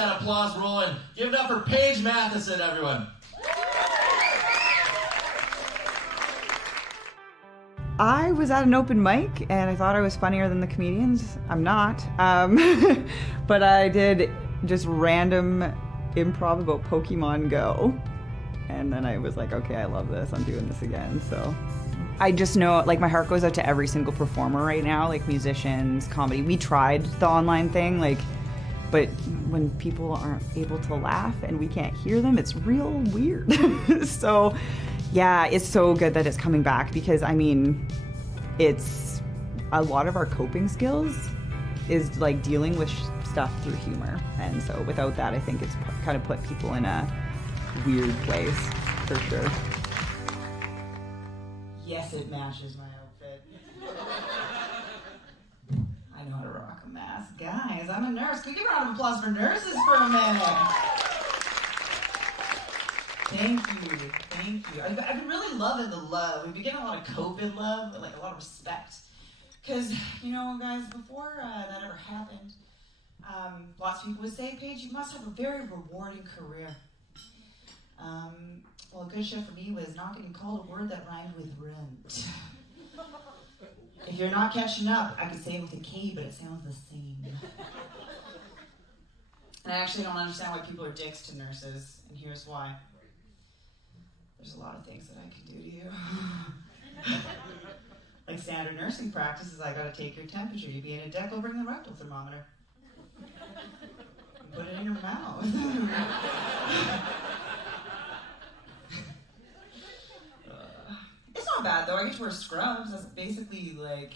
that applause rolling. Give it up for Paige Mathison, everyone. I was at an open mic and I thought I was funnier than the comedians. I'm not. But I did just random improv about Pokemon Go. And then I was like, okay, I love this. I'm doing this again. So I just know, like, my heart goes out to every single performer right now, like musicians, comedy. We tried the online thing, like, but when people aren't able to laugh and we can't hear them, it's real weird. So yeah, it's so good that it's coming back because, I mean, it's a lot of our coping skills is like dealing with stuff through humor. And so without that, I think it's kind of put people in a weird place for sure. Yes, it matches my outfit. I know how to rock a mask. Guys, I'm a nurse. Can we give a round of applause for nurses for a minute? Thank you. I've been really loving the love. We've been getting a lot of COVID love, like a lot of respect. Because, you know, guys, before that ever happened, lots of people would say, Paige, you must have a very rewarding career. Well, a good shit for me was not getting called a word that rhymed with rent. If you're not catching up, I could say it with a K, but it sounds the same. And I actually don't understand why people are dicks to nurses, and here's why. There's a lot of things that I can do to you. Like standard nursing practices, I gotta take your temperature. You be in a deck, I'll bring the rectal thermometer. Put it in your mouth. It's not bad though, I get to wear scrubs. That's basically like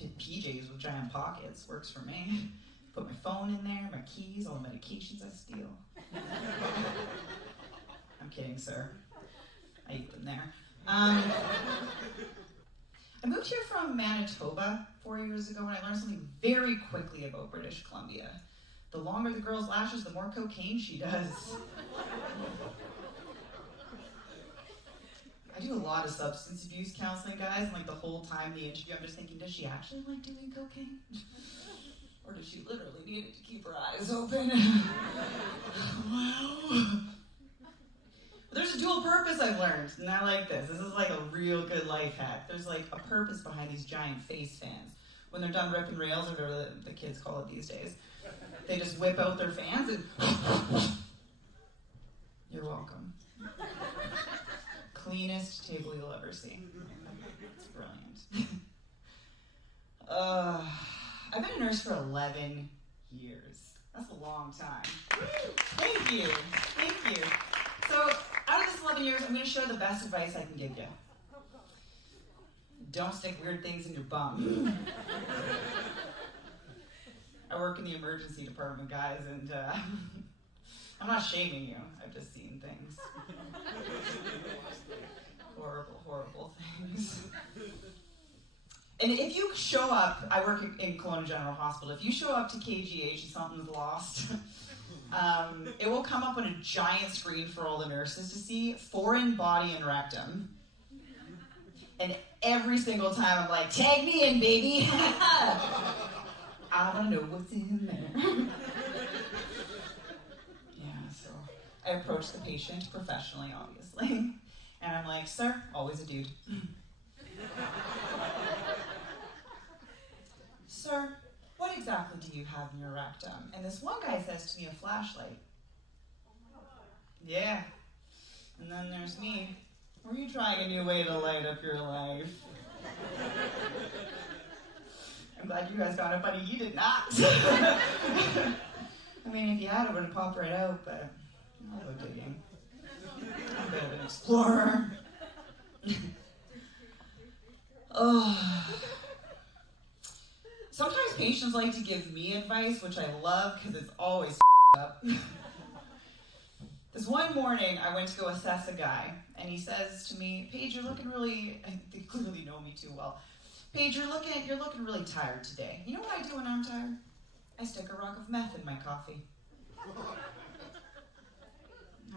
PJs with giant pockets. Works for me. Put my phone in there, my keys, all the medications I steal. I'm kidding, sir. I eat them there. I moved here from Manitoba 4 years ago and I learned something very quickly about British Columbia. The longer the girl's lashes, the more cocaine she does. I do a lot of substance abuse counseling, guys, and like the whole time the interview, I'm just thinking, does she actually like doing cocaine? Or does she literally need it to keep her eyes open? Wow. But there's a dual purpose I've learned, and I like this. This is like a real good life hack. There's like a purpose behind these giant face fans. When they're done ripping rails, or whatever the kids call it these days, they just whip out their fans and you're welcome. Cleanest table you'll ever see. It's brilliant. I've been a nurse for 11 years. That's a long time. Thank you. So, out of this 11 years, I'm going to share the best advice I can give you. Don't stick weird things in your bum. I work in the emergency department, guys, and I'm not shaming you. I've just seen things. Horrible things. And if you show up, I work in Kelowna General Hospital, if you show up to KGH and something's lost, it will come up on a giant screen for all the nurses to see, foreign body and rectum. And every single time I'm like, tag me in, baby. I don't know what's in there. Yeah, so I approach the patient professionally, obviously. And I'm like, sir, always a dude. Sir, what exactly do you have in your rectum? And this one guy says to me, a flashlight. Yeah. And then there's me. Were you trying a new way to light up your life? I'm glad you guys found it funny. You did not. I mean, if you had, it would have popped right out, but I'll go digging. I'm a bit of an explorer. Oh. Sometimes patients like to give me advice, which I love because it's always up. This one morning, I went to go assess a guy, and he says to me, Paige, you're looking really, they clearly know me too well. Paige, you're looking really tired today. You know what I do when I'm tired? I stick a rock of meth in my coffee.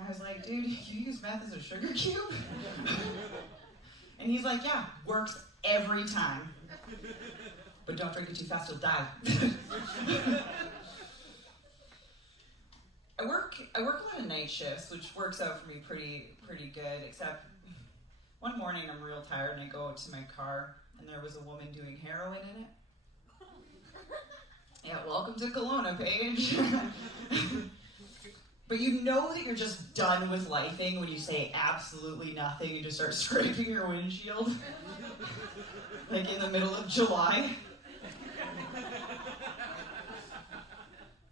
I was like, dude, you use meth as a sugar cube? And he's like, yeah, works every time. But don't drink it too fast, you'll die. work a lot of night shifts, which works out for me pretty good, except one morning I'm real tired and I go out to my car and there was a woman doing heroin in it. Yeah, welcome to Kelowna, Paige. But you know that you're just done with lifing when you say absolutely nothing and just start scraping your windshield. Like in the middle of July.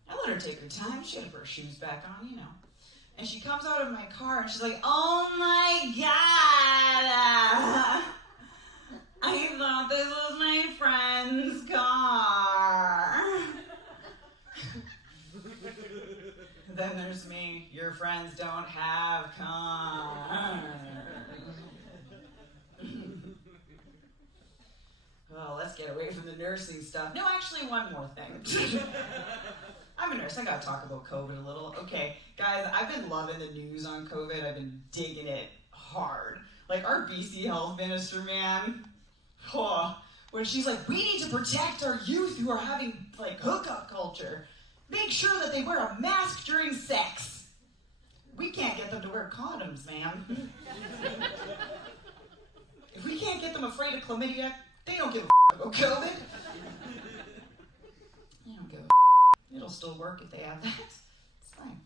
I let her take her time. She had to put her shoes back on, you know. And she comes out of my car and she's like, oh my God! I thought this was my friend's car. Then there's me. Your friends don't have cars. Well, let's get away from the nursing stuff. No, actually, one more thing. I'm a nurse. I gotta talk about COVID a little. Okay, guys, I've been loving the news on COVID. I've been digging it hard. Like our BC health minister, man. When she's like, we need to protect our youth who are having like hookup culture. Make sure that they wear a mask during sex. We can't get them to wear condoms, man. If we can't get them afraid of chlamydia, they don't give a about COVID. They don't give a. It'll still work if they have that. It's fine.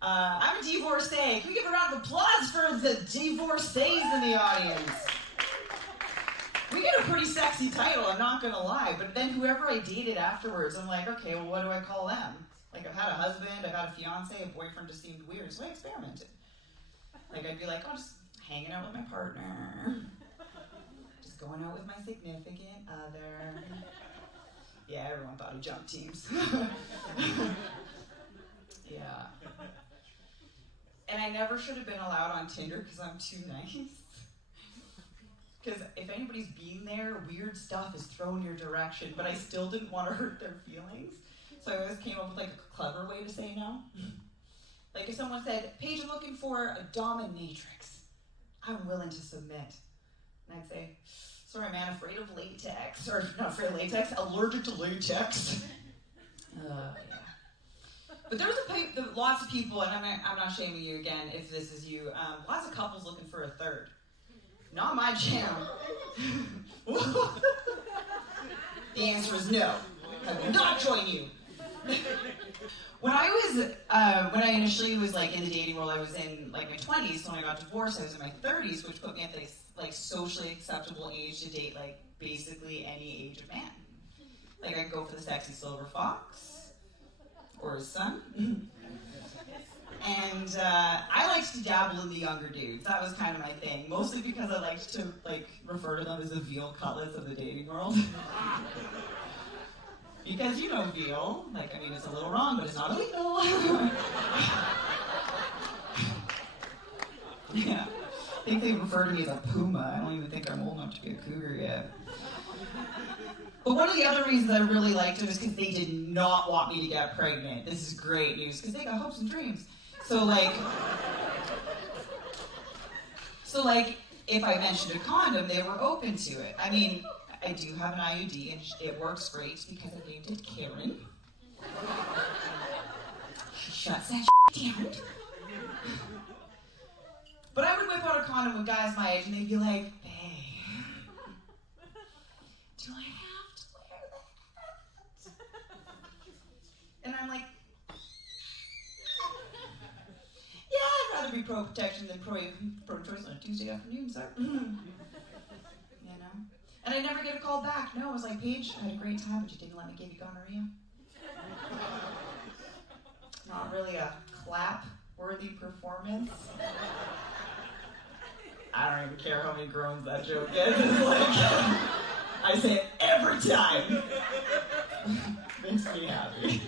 I'm a divorcee. Can we give a round of applause for the divorcees in the audience? We get a pretty sexy title, I'm not gonna lie, but then whoever I dated afterwards, I'm like, okay, well, what do I call them? Like, I've had a husband, I've had a fiance, a boyfriend just seemed weird, so I experimented. Like, I'd be like, oh, just hanging out with my partner, just going out with my significant other. Yeah, everyone thought I jumped teams. Yeah. And I never should have been allowed on Tinder because I'm too nice. Because if anybody's being there, weird stuff is thrown your direction, but I still didn't want to hurt their feelings. So I always came up with like a clever way to say no. Like if someone said, Paige, I'm looking for a dominatrix. I'm willing to submit. And I'd say, sorry man, afraid of latex. Or not afraid of latex, allergic to latex. Yeah. But there was lots of people, and I'm not shaming you again if this is you, lots of couples looking for a third. Not my jam. The answer is no. I will not join you. When I initially was like in the dating world, I was in like my 20s. So when I got divorced, I was in my 30s, which put me at this like socially acceptable age to date like basically any age of man. Like I could go for the sexy silver fox or his son. And I liked to dabble in the younger dudes. That was kind of my thing. Mostly because I liked to like refer to them as the veal cutlets of the dating world. Because you know veal. Like, I mean, it's a little wrong, but it's not illegal. Yeah. I think they refer to me as a puma. I don't even think I'm old enough to be a cougar yet. But one of the other reasons I really liked them is because they did not want me to get pregnant. This is great news, because they got hopes and dreams. So like, if I mentioned a condom, they were open to it. I mean, I do have an IUD, and it works great because I named it Karen. Shuts that down. But I would whip out a condom with guys my age, and they'd be like, hey, do I have to wear that? And I'm like, yeah, I'd rather be pro-protection than pro-choice on a Tuesday afternoon, sir. You know? And I never get a call back. No, I was like, Paige, I had a great time, but you didn't let me give you gonorrhea. Not really a clap-worthy performance. I don't even care how many groans that joke is. It's like, I say it every time. Makes me happy.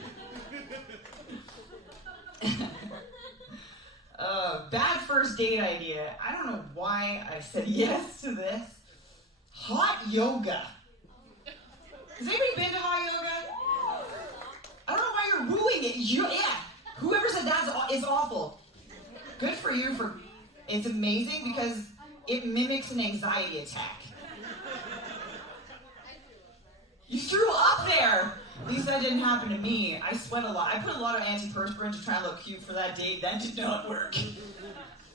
Bad first date idea. I don't know why I said yes to this. Hot yoga. Has anybody been to hot yoga? I don't know why you're wooing it. Yeah. Whoever said that is awful. Good for you for. It's amazing because it mimics an anxiety attack. You threw up there! At least that didn't happen to me. I sweat a lot. I put a lot of antiperspirant to try and look cute for that date. That did not work.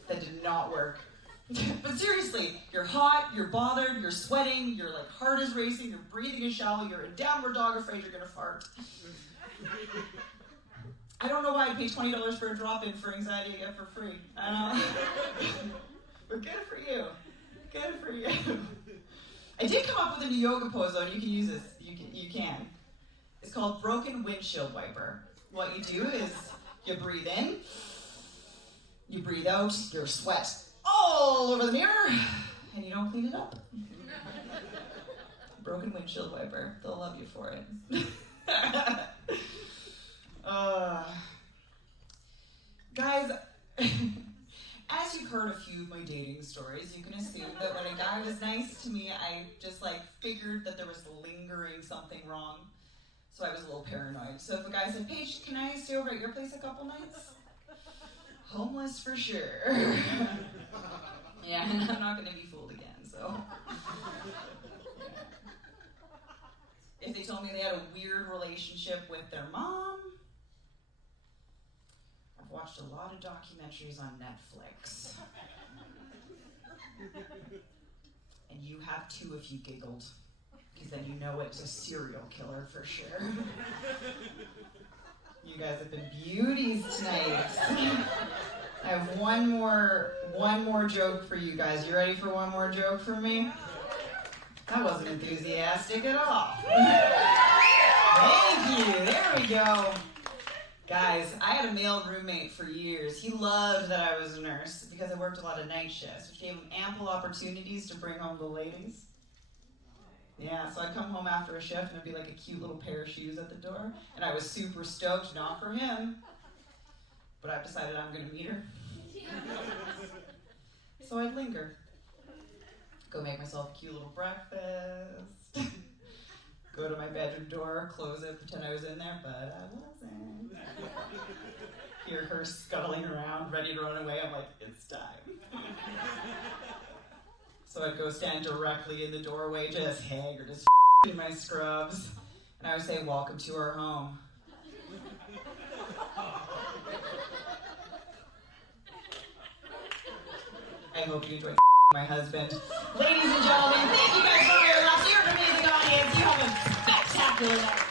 That did not work. But seriously, you're hot, you're bothered, you're sweating, your like heart is racing, you're breathing is shallow, you're in downward dog afraid you're gonna fart. I don't know why I'd pay $20 for a drop-in for anxiety I get for free. But good for you. Good for you. I did come up with a new yoga pose though, and you can use this. You can. It's called broken windshield wiper. What you do is you breathe in, you breathe out, your sweat all over the mirror, and you don't clean it up. Broken windshield wiper. They'll love you for it. Guys, as you've heard a few of my dating stories, you can assume that when a guy was nice to me, I just like figured that there was lingering something wrong. So I was a little paranoid. So if a guy said, Paige, can I stay over at your place a couple nights? Homeless for sure. Yeah, and I'm not going to be fooled again, so. If they told me they had a weird relationship with their mom, I've watched a lot of documentaries on Netflix. And you have too if you giggled, because then you know it's a serial killer for sure. You guys have been beauties tonight. I have one more joke for you guys. You ready for one more joke from me? That wasn't enthusiastic at all. Thank you. There we go. Guys, I had a male roommate for years. He loved that I was a nurse because I worked a lot of night shifts, which gave him ample opportunities to bring home the ladies. Yeah, so I'd come home after a shift and it'd be like a cute little pair of shoes at the door. And I was super stoked, not for him, but I've decided I'm going to meet her. So I'd linger. Go make myself a cute little breakfast. Go to my bedroom door, close it, pretend I was in there, but I wasn't. Hear her scuttling around, ready to run away. I'm like, it's time. So I'd go stand directly in the doorway, just haggard as in my scrubs. And I would say, welcome to our home. I hope you enjoyed my husband. Ladies and gentlemen, thank you guys for your last year. Amazing audience. You have a spectacular night.